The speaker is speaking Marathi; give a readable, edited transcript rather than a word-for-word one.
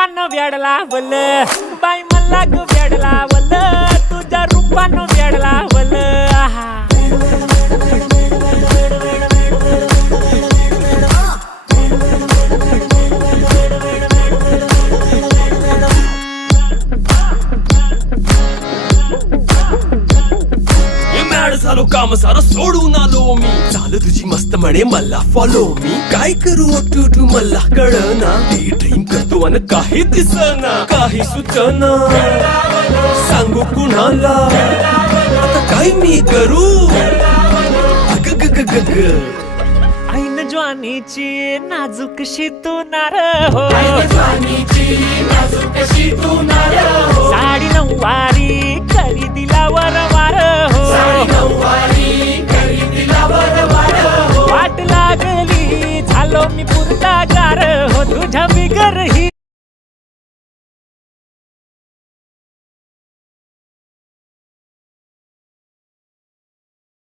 रूपानं वेड लावल बाई मला ग वेड लावल तुझ्या रूपानं वेड लावल झालो काम सारं सोडून आलो मी चाल तुझी मस्त म्हणे मला फॉलो मी काय करू टू मला कळना ड्रीम करतो आणि काही दिसना काही सुचना सांगू कुणाला आता काय मी करू ऐन ज्वानीची नाजूकशी तू नार हो साडी नऊवारी करी दिला वरवार हो वाट लागली झालो मी पुरता गार हो तुझ्या बिगर